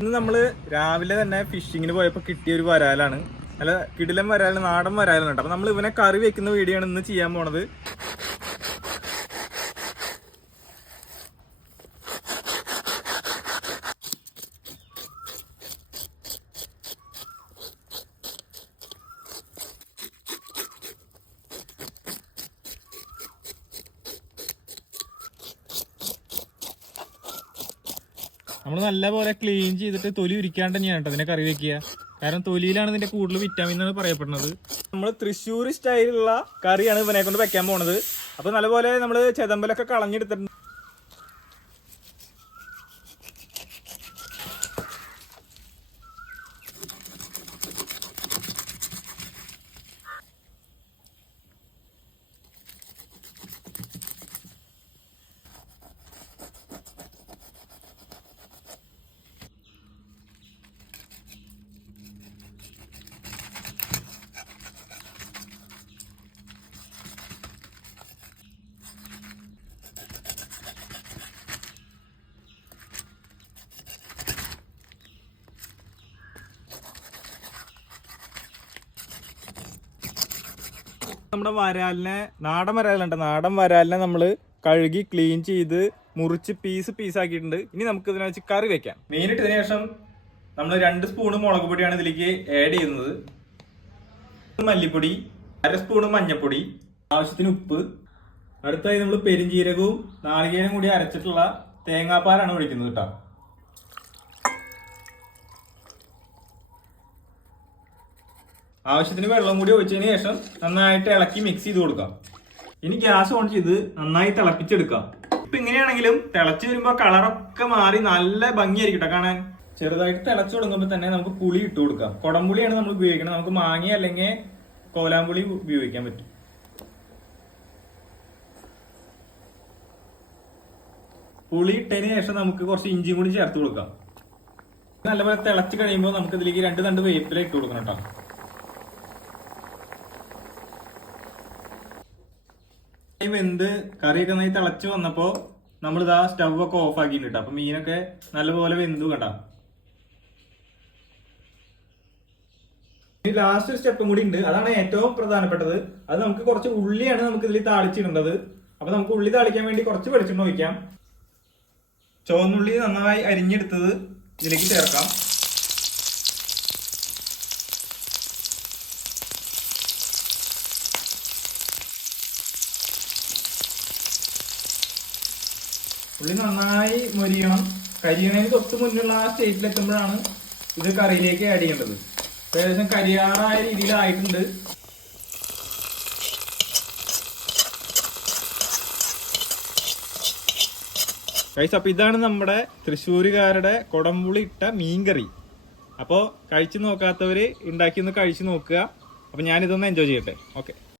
ഇന്ന് നമ്മള് രാവിലെ തന്നെ ഫിഷിങ്ങിന് പോയപ്പോൾ കിട്ടിയ ഒരു വരാലാണ്. നല്ല കിടിലൻ വരാലാണ്, നാടൻ വരാലാണ്. അപ്പൊ നമ്മൾ ഇവനെ കറി വെക്കുന്ന വീഡിയോ ആണ് ഇന്ന് ചെയ്യാൻ പോണത്. നമ്മൾ നല്ലപോലെ ക്ലീൻ ചെയ്തിട്ട് തൊലി ഉരിക്കാണ്ട് തന്നെയാണ് കേട്ടോ ഇതിനെ കറി വെക്കുക. കാരണം തൊലിയിലാണ് ഇതിന്റെ കൂടുതൽ വിറ്റാമിൻ എന്നാണ് പറയപ്പെടുന്നത്. നമ്മൾ തൃശ്ശൂർ സ്റ്റൈലുള്ള കറിയാണ് ഇവനെ കൊണ്ട് വെക്കാൻ പോണത്. അപ്പൊ നല്ലപോലെ നമ്മൾ ചെതമ്പലൊക്കെ കളഞ്ഞെടുത്തിട്ടുണ്ട്. നമ്മുടെ വരാലിനെ, നാടൻ വരാലുണ്ട്, നാടൻ വരാലിനെ നമ്മൾ കഴുകി ക്ലീൻ ചെയ്ത് മുറിച്ച് പീസ് ആക്കിയിട്ടുണ്ട്. ഇനി നമുക്ക് ഇതിനെ വെച്ച് കറി വെക്കാം. മെയിനിട്ടതിന് ശേഷം നമ്മൾ 2 സ്പൂണ് മുളക് പൊടിയാണ് ഇതിലേക്ക് ആഡ് ചെയ്യുന്നത്. മല്ലിപ്പൊടി, 1/2 സ്പൂണ് മഞ്ഞൾപ്പൊടി, ആവശ്യത്തിന് ഉപ്പ്. അടുത്തായി നമ്മൾ പെരിഞ്ജീരകവും നാളികേരം കൂടി അരച്ചിട്ടുള്ള തേങ്ങാപ്പാലാണ് ഒഴിക്കുന്നത് കേട്ടോ. ആവശ്യത്തിന് വെള്ളം കൂടി ഒഴിച്ചതിന് ശേഷം നന്നായിട്ട് ഇളക്കി മിക്സ് ചെയ്ത് കൊടുക്കാം. ഇനി ഗ്യാസ് ഓൺ ചെയ്ത് നന്നായി തിളപ്പിച്ചെടുക്കാം. ഇപ്പൊ ഇങ്ങനെയാണെങ്കിലും തിളച്ച് വരുമ്പോ കളറൊക്കെ മാറി നല്ല ഭംഗിയായിരിക്കും കേട്ടോ കാണാൻ. ചെറുതായിട്ട് തിളച്ചു തുടങ്ങുമ്പോൾ തന്നെ നമുക്ക് പുളി ഇട്ട് കൊടുക്കാം. കുടംപുളിയാണ് നമ്മൾ ഉപയോഗിക്കുന്നത്. നമുക്ക് മാങ്ങ അല്ലെങ്കിൽ കോലാമ്പുളി ഉപയോഗിക്കാൻ പറ്റും. പുളി ഇട്ടതിന് ശേഷം നമുക്ക് കുറച്ച് ഇഞ്ചിയും കൂടി ചേർത്ത് കൊടുക്കാം. നല്ലപോലെ തിളച്ച് കഴിയുമ്പോൾ നമുക്ക് ഇതിലേക്ക് 2 തണ്ട് വേപ്പില ഇട്ട് കൊടുക്കണം കേട്ടോ. വെന്ത് കറിയൊക്കെ നന്നായി തിളച്ച് വന്നപ്പോ നമ്മളിതാ സ്റ്റവ് ഒക്കെ ഓഫ് ആക്കിയിട്ടുണ്ട്. അപ്പൊ മീനൊക്കെ നല്ലപോലെ വെന്തു കണ്ട. ലാസ്റ്റ് സ്റ്റെപ്പും കൂടി ഉണ്ട്, അതാണ് ഏറ്റവും പ്രധാനപ്പെട്ടത്. അത് നമുക്ക് കുറച്ച് ഉള്ളിയാണ് നമുക്ക് ഇതിൽ താളിച്ചിടേണ്ടത്. അപ്പൊ നമുക്ക് ഉള്ളി താളിക്കാൻ വേണ്ടി കുറച്ച് വെളിച്ചെണ്ണ ഒഴിക്കാം. ചുവന്നുള്ളി നന്നായി അരിഞ്ഞെടുത്തത് ഇതിലേക്ക് ചേർക്കാം. ഉള്ളി നന്നായി മൊരിയണം. കരിയണതിന് തൊട്ട് മുന്നുള്ള ആ സ്റ്റേറ്റിലെത്തുമ്പോഴാണ് ഇത് കറിയിലേക്ക് ആഡ് ചെയ്യേണ്ടത്. ഏകദേശം കരിയാറായ രീതിയിലായിട്ടുണ്ട്. അപ്പൊ ഇതാണ് നമ്മുടെ തൃശ്ശൂരുകാരുടെ കുടംപുളി ഇട്ട മീൻകറി. അപ്പോൾ കഴിച്ചു നോക്കാത്തവര് ഉണ്ടാക്കി ഒന്ന് കഴിച്ചു നോക്കുക. അപ്പൊ ഞാനിതൊന്ന് എൻജോയ് ചെയ്യട്ടെ. ഓക്കെ.